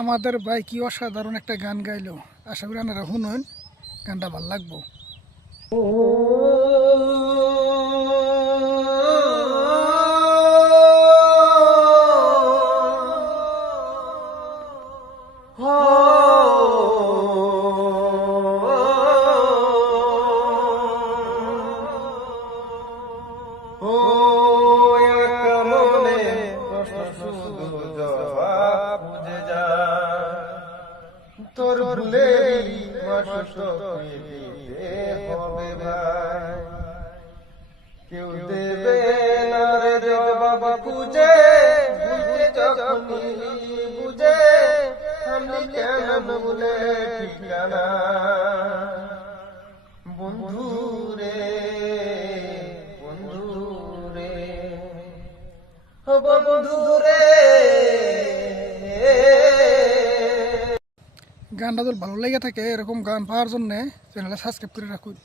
আমাদের ভাই কি অসাধারণ একটা গান গাইলো। আশা করি আপনারা শুনুন, গানটা ভালো লাগবো। তোর ভুলেরই মাসুত পিলিতে হবে ভাই, কেউ দেবে না রে জবাব খুঁজে, ভুলতে যখনই বুঝে আমি কেন ভুলে ঠিকানা। বন্ধু রে বন্ধু রে ও বন্ধু রে। গানটা যদি ভালো লেগে থাকে, এরকম গান পাওয়ার জন্য চ্যানেলটা সাবস্ক্রাইব করে রাখুন।